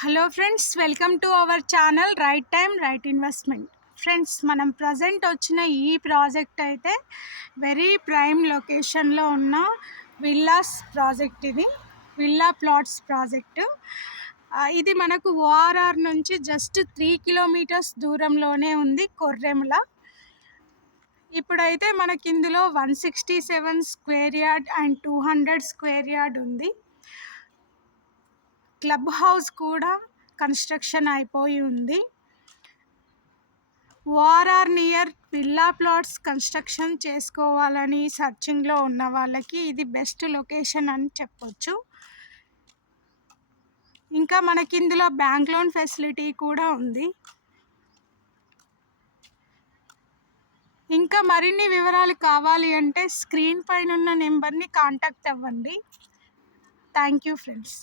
Hello friends, welcome to our channel right time right investment. Friends, మనం present వచ్చిన ఈ project అయితే very prime లొకేషన్లో ఉన్న విల్లాస్ ప్రాజెక్ట్. ఇది విల్లా ప్లాట్స్ ప్రాజెక్టు. ఇది మనకు ఓఆర్ఆర్ నుంచి జస్ట్ 3 కిలోమీటర్స్ దూరంలోనే ఉంది, కొర్రెముల. ఇప్పుడైతే మనకి ఇందులో 167 square yard and 200 square yard ఉంది. క్లబ్ హౌస్ కూడా కన్స్ట్రక్షన్ అయిపోయి ఉంది. ORR near villa plots construction చేసుకోవాలని సర్చింగ్లో ఉన్న వాళ్ళకి ఇది బెస్ట్ లొకేషన్ అని చెప్పొచ్చు. ఇంకా మనకి ఇందులో బ్యాంక్ లోన్ ఫెసిలిటీ కూడా ఉంది. ఇంకా మరిన్ని వివరాలు కావాలి అంటే స్క్రీన్ పైన ఉన్న నెంబర్ని కాంటాక్ట్ అవ్వండి. Thank you friends.